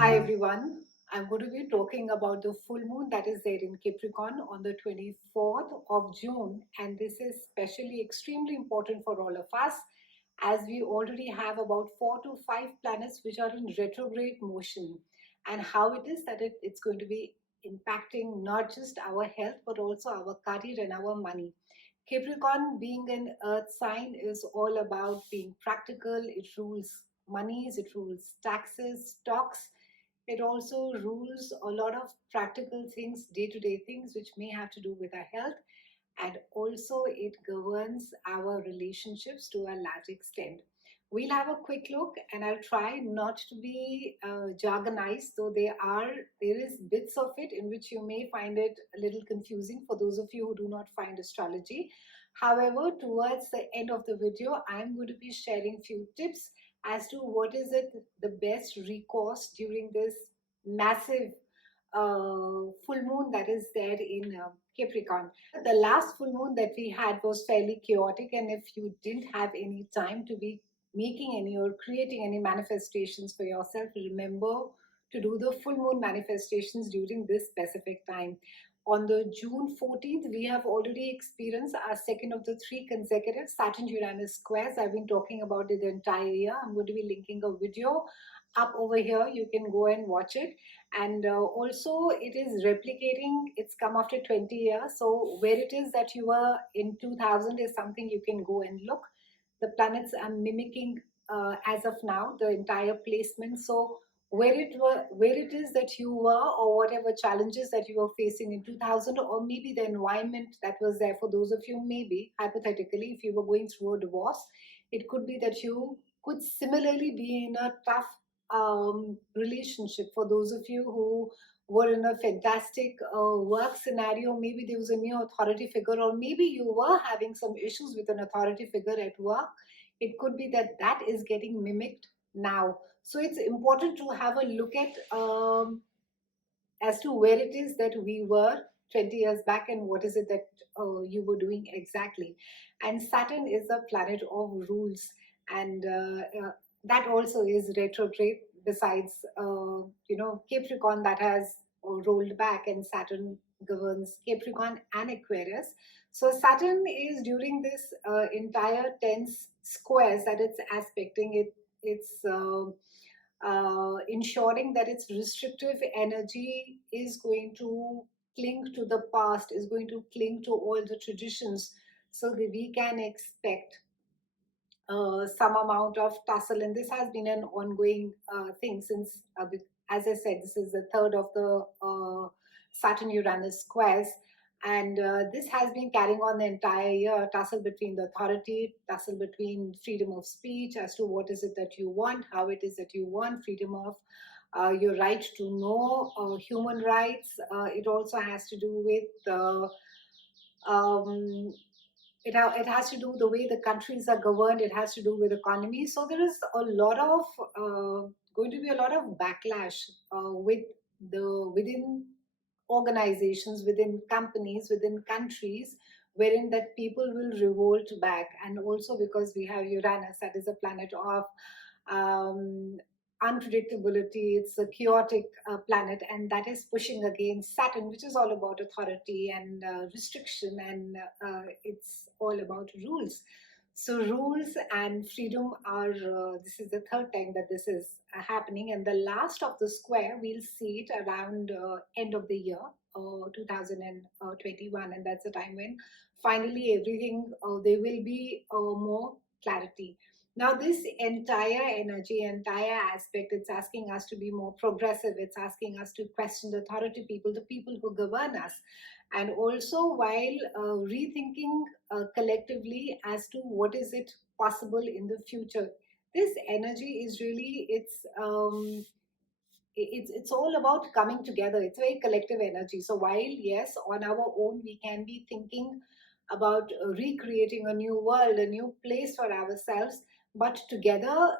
Hi everyone. I'm going to be talking about the full moon that is there in Capricorn on the 24th of June, and this is especially extremely important for all of us as we already have about 4 to 5 planets which are in retrograde motion, and how it is that it's going to be impacting not just our health but also our career and our money. Capricorn, being an earth sign, is all about being practical. It rules monies, it rules taxes, stocks. It also rules a lot of practical things, day to day things, which may have to do with our health. And also, it governs our relationships to a large extent. We'll have a quick look, and I'll try not to be jargonized, though there is bits of it in which you may find it a little confusing for those of you who do not find astrology. However, towards the end of the video, I'm going to be sharing few tips as to what is it the best recourse during this massive full moon that is there in Capricorn. The last full moon that we had was fairly chaotic, and if you didn't have any time to be making any or creating any manifestations for yourself, remember to do the full moon manifestations during this specific time. On the June 14th, we have already experienced our second of the three consecutive Saturn Uranus squares. I've been talking about it the entire year. I'm going to be linking a video up over here. You can go and watch it. And also, it is replicating. It's come after 20 years. So, where it is that you were in 2000 is something you can go and look. The planets are mimicking as of now the entire placement. So, where it is that you were, or whatever challenges that you were facing in 2000, or maybe the environment that was there for those of you, maybe hypothetically, if you were going through a divorce, it could be that you could similarly be in a tough relationship. For those of you who were in a fantastic work scenario, maybe there was a new authority figure, or maybe you were having some issues with an authority figure at work. It could be that that is getting mimicked now. So it's important to have a look at as to where it is that we were 20 years back and what is it that you were doing exactly. And Saturn is a planet of rules, and that also is retrograde. Besides, Capricorn that has rolled back, and Saturn governs Capricorn and Aquarius. So Saturn is during this entire tense squares that it's aspecting it. It's ensuring that its restrictive energy is going to cling to the past, is going to cling to all the traditions, so that we can expect some amount of tussle. And this has been an ongoing thing since, as I said, this is the third of the Saturn Uranus squares. And this has been carrying on the entire year, tussle between the authority, tussle between freedom of speech as to what is it that you want, how it is that you want, freedom of your right to know, human rights. It also has to do with um, it has to do the way the countries are governed. It has to do with economy. So there is a lot of going to be a lot of backlash with the within organizations, within companies, within countries, wherein that people will revolt back. And also because we have Uranus, that is a planet of um, unpredictability. It's a chaotic planet, and that is pushing against Saturn, which is all about authority and restriction, and it's all about rules. So rules and freedom are, this is the third time that this is happening, and the last of the square, we'll see it around end of the year, 2021, and that's the time when finally everything, there will be more clarity. Now, this entire energy, entire aspect, it's asking us to be more progressive. It's asking us to question the authority people, the people who govern us. And also, while rethinking collectively as to what is it possible in the future. This energy is really, it's all about coming together. It's very collective energy. So while yes, on our own we can be thinking about recreating a new world, a new place for ourselves, but together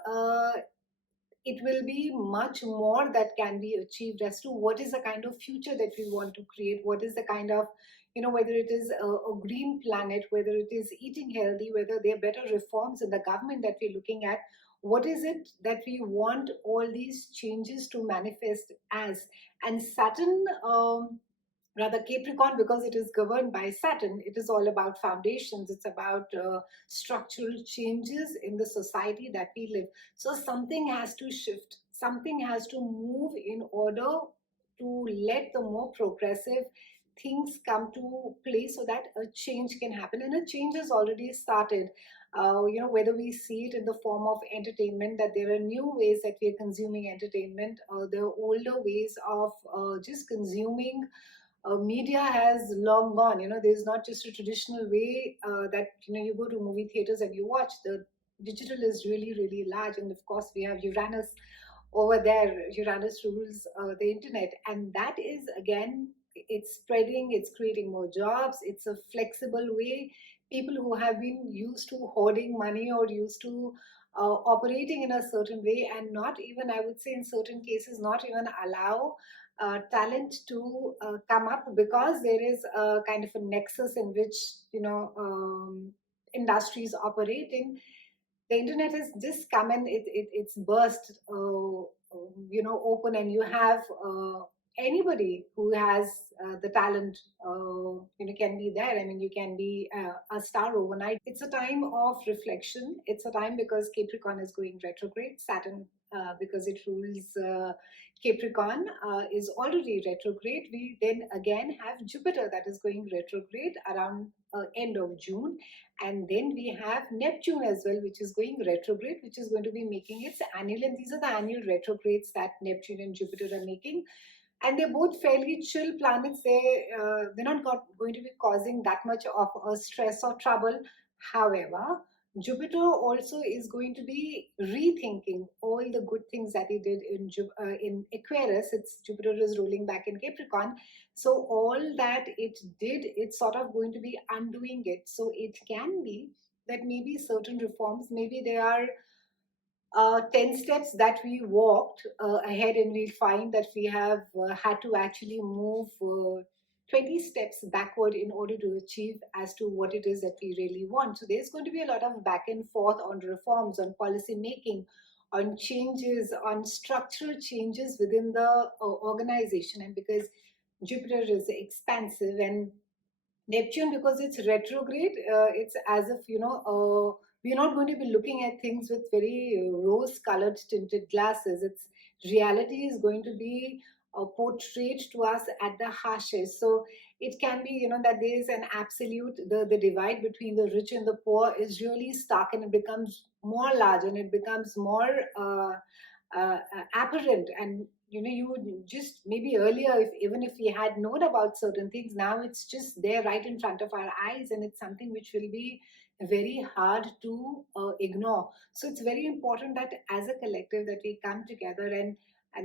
it will be much more that can be achieved as to what is the kind of future that we want to create, what is the kind of, whether it is a green planet, whether it is eating healthy, whether there are better reforms in the government that we're looking at, what is it that we want all these changes to manifest as. And Saturn, rather Capricorn, because it is governed by Saturn, it is all about foundations. It's about structural changes in the society that we live. So something has to shift, something has to move in order to let the more progressive things come to play so that a change can happen. And a change has already started. Whether we see it in the form of entertainment, that there are new ways that we are consuming entertainment, the older ways of just consuming media has long gone. There's not just a traditional way that you go to movie theaters and you watch. The digital is really, really large, and of course we have Uranus over there. Uranus rules the internet, and that is again, it's spreading, it's creating more jobs, it's a flexible way. People who have been used to hoarding money or used to operating in a certain way, and not even, I would say, in certain cases, not even allow talent to come up, because there is a kind of a nexus in which industries operate in. The internet has just come and it's burst open, and you have anybody who has the talent can be there. I mean, you can be a star overnight. It's a time of reflection. It's a time, because Capricorn is going retrograde. Saturn, because it rules Capricorn, is already retrograde. We then again have Jupiter that is going retrograde around end of June. And then we have Neptune as well, which is going retrograde, which is going to be making its annual. And these are the annual retrogrades that Neptune and Jupiter are making. And they're both fairly chill planets. They're not going to be causing that much of a stress or trouble. However, Jupiter also is going to be rethinking all the good things that he did in Aquarius. It's Jupiter is rolling back in Capricorn. So all that it did, it's sort of going to be undoing it. So it can be that maybe certain reforms, maybe they are 10 steps that we walked ahead, and we find that we have had to actually move 20 steps backward in order to achieve as to what it is that we really want. So there's going to be a lot of back and forth on reforms, on policy making, on changes, on structural changes within the organization. And because Jupiter is expansive, and Neptune, because it's retrograde, it's as if, we're not going to be looking at things with very rose-colored tinted glasses. Its reality is going to be portrayed to us at the harshest. So it can be, that there is an absolute, the divide between the rich and the poor is really stark, and it becomes more large, and it becomes more apparent. And you would just, maybe earlier, if even if we had known about certain things, now it's just there right in front of our eyes, and it's something which will be very hard to ignore. So it's very important that as a collective that we come together, and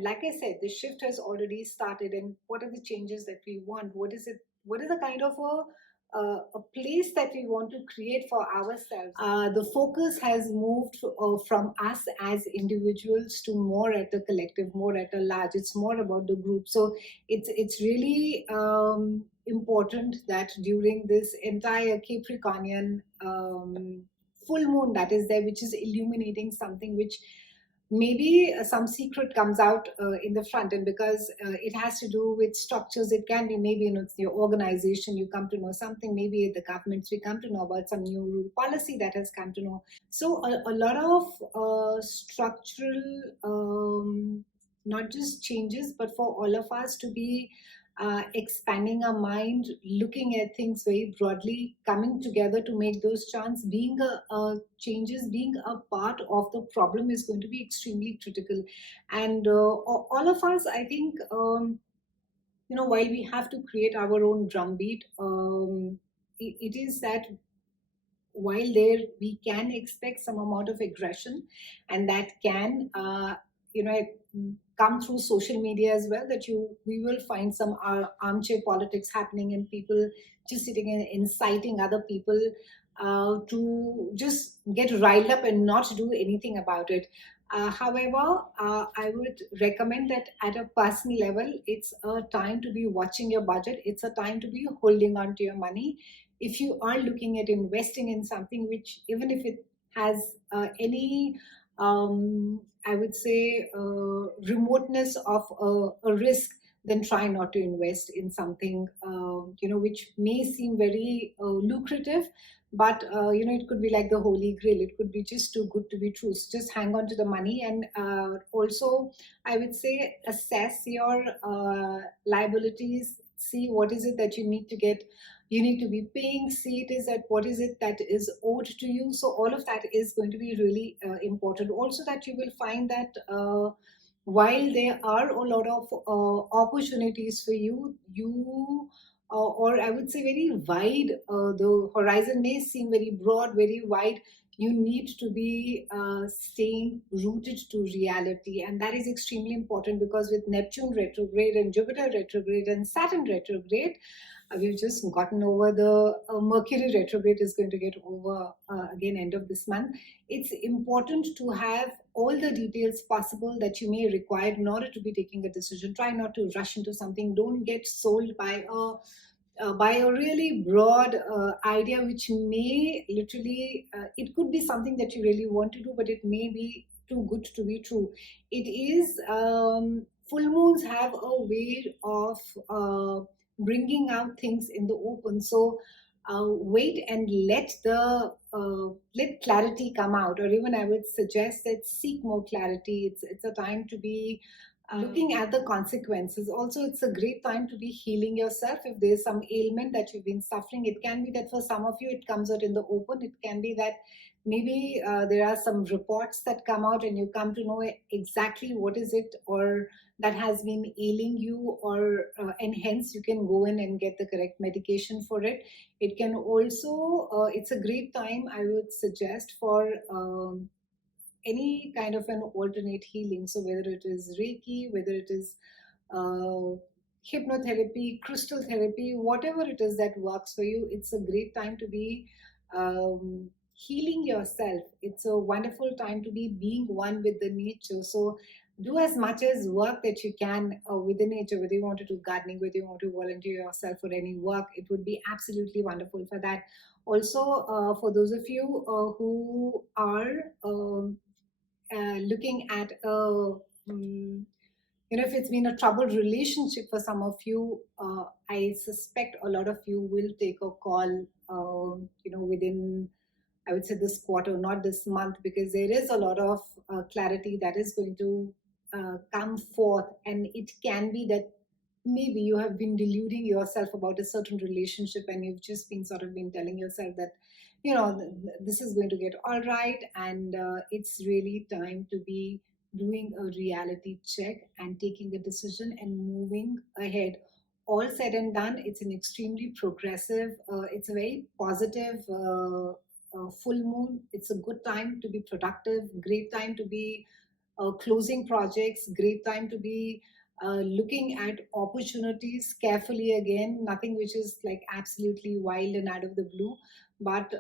like I said, the shift has already started. And what are the changes that we want? What is it? What is the kind of a place that we want to create for ourselves? The focus has moved from us as individuals to more at the collective, more at a large. It's more about the group. So it's really important that during this entire Capricornian full moon that is there, which is illuminating something which maybe some secret comes out in the front end, because it has to do with structures. It can be maybe it's your organization, you come to know something, maybe the governments, we come to know about some new rule policy that has come to know. So a lot of structural not just changes, but for all of us to be expanding our mind, looking at things very broadly, coming together to make those changes, being changes, being a part of the problem is going to be extremely critical. And all of us, I think, while we have to create our own drumbeat, it is that while there we can expect some amount of aggression, and that can come through social media as well, that we will find some armchair politics happening, and people just sitting and inciting other people to just get riled up and not do anything about it. However, I would recommend that at a personal level, it's a time to be watching your budget. It's a time to be holding on to your money. If you are looking at investing in something which, even if it has any I would say, remoteness of a risk, then try not to invest in something, which may seem very lucrative, but it could be like the holy grail. It could be just too good to be true. So just hang on to the money, and also I would say assess your liabilities. See what is it that you need to be paying. See it is that what is it that is owed to you. So all of that is going to be really important. Also, that you will find that while there are a lot of opportunities for you or I would say very wide, the horizon may seem very broad, very wide. You need to be staying rooted to reality, and that is extremely important, because with Neptune retrograde and Jupiter retrograde and Saturn retrograde, we've just gotten over the Mercury retrograde is going to get over again end of this month. It's important to have all the details possible that you may require in order to be taking a decision. Try not to rush into something. Don't get sold by a really broad idea, which may literally, it could be something that you really want to do, but it may be too good to be true. It is, full moons have a way of bringing out things in the open. So wait and let clarity come out, or even I would suggest that seek more clarity. It's a time to be looking at the consequences. Also, it's a great time to be healing yourself. If there's some ailment that you've been suffering, it can be that for some of you it comes out in the open. It can be that maybe there are some reports that come out and you come to know exactly what is it or that has been ailing you, or and hence you can go in and get the correct medication for it. It can also, it's a great time, I would suggest, for any kind of an alternate healing. So whether it is Reiki, whether it is uh, hypnotherapy, crystal therapy, whatever it is that works for you, it's a great time to be healing yourself. It's a wonderful time to be being one with the nature. So do as much as work that you can with the nature, whether you want to do gardening, whether you want to volunteer yourself for any work. It would be absolutely wonderful for that. Also, for those of you who are looking at if it's been a troubled relationship for some of you, I suspect a lot of you will take a call, within, I would say, this quarter, not this month, because there is a lot of clarity that is going to come forth. And it can be that maybe you have been deluding yourself about a certain relationship, and you've just been sort of been telling yourself that, this is going to get all right. And it's really time to be doing a reality check and taking a decision and moving ahead. All said and done, it's an extremely progressive, it's a very positive full moon. It's a good time to be productive, great time to be closing projects, great time to be looking at opportunities carefully again, nothing which is like absolutely wild and out of the blue. But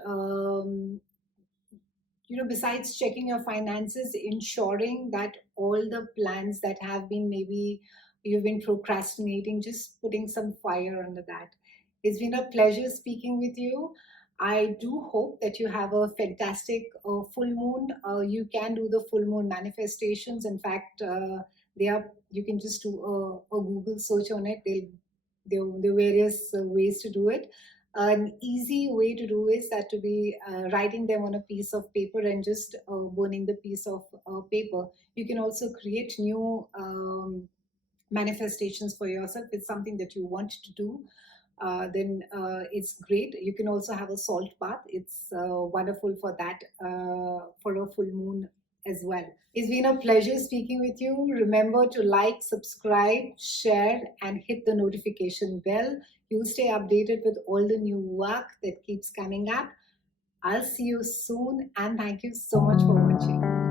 besides checking your finances, ensuring that all the plans that have been, maybe you've been procrastinating, just putting some fire under that. It's been a pleasure speaking with you. I do hope that you have a fantastic full moon. You can do the full moon manifestations. In fact, you can just do a Google search on it. There are various ways to do it. An easy way to do is that to be writing them on a piece of paper and just burning the piece of paper. You can also create new manifestations for yourself. It's something that you want to do. Then it's great. You can also have a salt bath. It's wonderful for that, for a full moon as well. It's been a pleasure speaking with you. Remember to like, subscribe, share, and hit the notification bell. You'll stay updated with all the new work that keeps coming up. I'll see you soon, and thank you so much for watching.